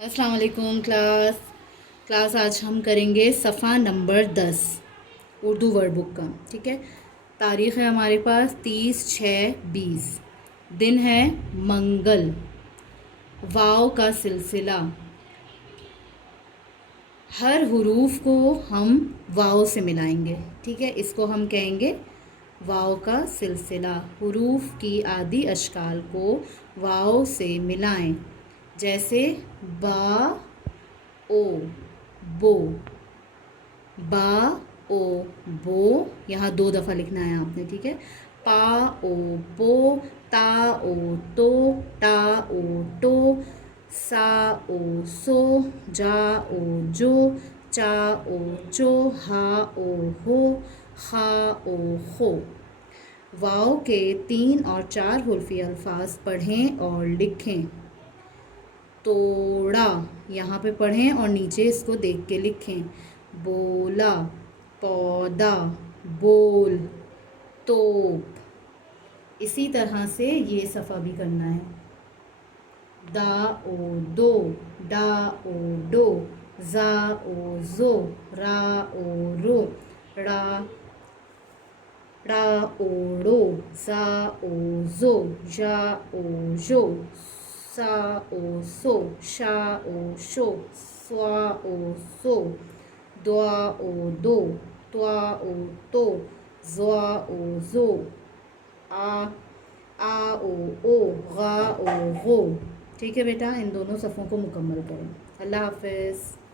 अस्सलाम वालेकुम क्लास आज हम करेंगे सफ़ा नंबर 10 उर्दू वर्ड बुक का। ठीक है। तारीख़ है हमारे पास 30/6/20। दिन है मंगल। वाव का सिलसिला। हर हुरूफ को हम वाव से मिलाएंगे। ठीक है। इसको हम कहेंगे वाव का सिलसिला। हुरूफ की आदि अशकाल को वाव से मिलाएं। जैसे बा ओ बो, बा ओ बो, यहाँ 2 दफ़ा लिखना है आपने। ठीक है। पा ओ पो, ता ओ तो, टा ओ टो, सा ओ सो, जा ओ जो, चा ओ चो, हा ओ हो, खा ओ खो। वाव के 3 और 4 हुर्फ़ी अल्फाज पढ़ें और लिखें। तोड़ा, यहाँ पे पढ़ें और नीचे इसको देख के लिखें। बोला, पौधा, बोल, तोप। इसी तरह से ये सफ़ा भी करना है। दा ओ दो, डा ओ डो, जा ओ जो, रा ओ रो, रा रा ओ रो, जा ओ जो, जा ओ जो, सा ओ सो, शा ओ शो, स्वा ओ सो, द्वा ओ दो, त्वा ओ तो, ज़्वा ओ ज़ो, आ आ ओ, गा ओ गो। ठीक है बेटा, इन दोनों सफ़ों को मुकम्मल करें। अल्लाह हाफ़िज़।